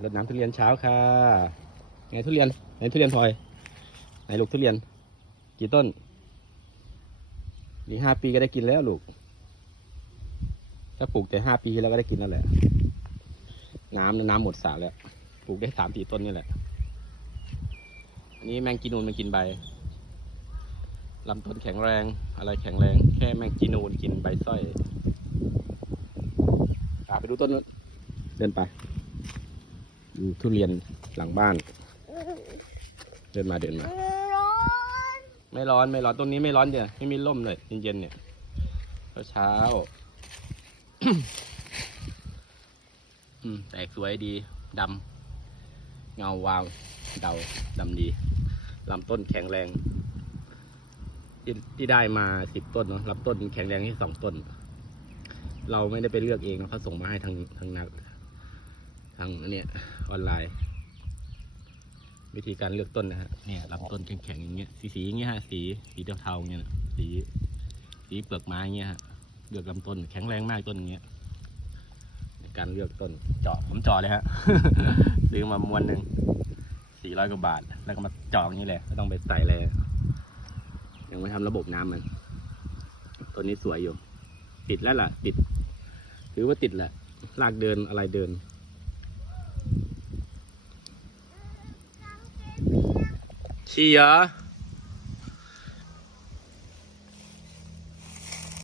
รดน้ำทุเรียนเช้าค่ะ ไงทุเรียนไหนทุเรียนพลอยไหนลูกทุเรียน กี่ต้นอีกห้าปีก็ได้กินแล้วลูก ถ้าปลูกแต่ห้าปีแล้วก็ได้กินแล้วแหละ น้ำน้ำหมดสระแล้ว ปลูกได้สามสี่ต้นนี่แหละ อันนี้แมงจีนูนมันกินใบลำต้นแข็งแรง อะไรแข็งแรง แค่แมงจีนูนกินใบสร้อยไปดูต้นนู้นเดินไป ดูทุเรียนหลังบ้าน เดินมาเดินมา ไม่ร้อนไม่ร้อนต้นนี้ไม่ร้อนเดี๋ยวไม่มีร่มเลยเย็นๆเนี่ยเช้าแตกสวยดีดำเงาวาวเดาดำดีลำต้นแข็งแรงที่ที่ได้มาสิบต้นเนาะลำต้นแข็งแรงที่สองต้น เราไม่ได้ไปเลือกเองเขาส่งมาให้ทางทางนัก ทางอันเนี้ยออนไลน์ วิธีการเลือกต้นนะฮะเนี่ยลำต้นแข็งๆอย่างเงี้ยสีสีอย่างเงี้ยฮะสีสีเทาๆเงี้ยนะสีสีเปลือกไม้เงี้ยฮะเลือกลำต้นแข็งแรงมากต้นอย่างเงี้ยในการเลือกต้นเจาะผมเจาะเลยฮะซื้อมามวนหนึ่งสี่ร้อยกว่าบาท แล้วก็มาเจาะอย่างนี้แหละไม่ต้องไปใส่เลยยังไม่ทำระบบน้ำมันต้นนี้สวยอยู่ ติดแล้วล่ะ ติด ถือว่าติดแหละลากเดินอะไรเดิน ฉี่เหรอ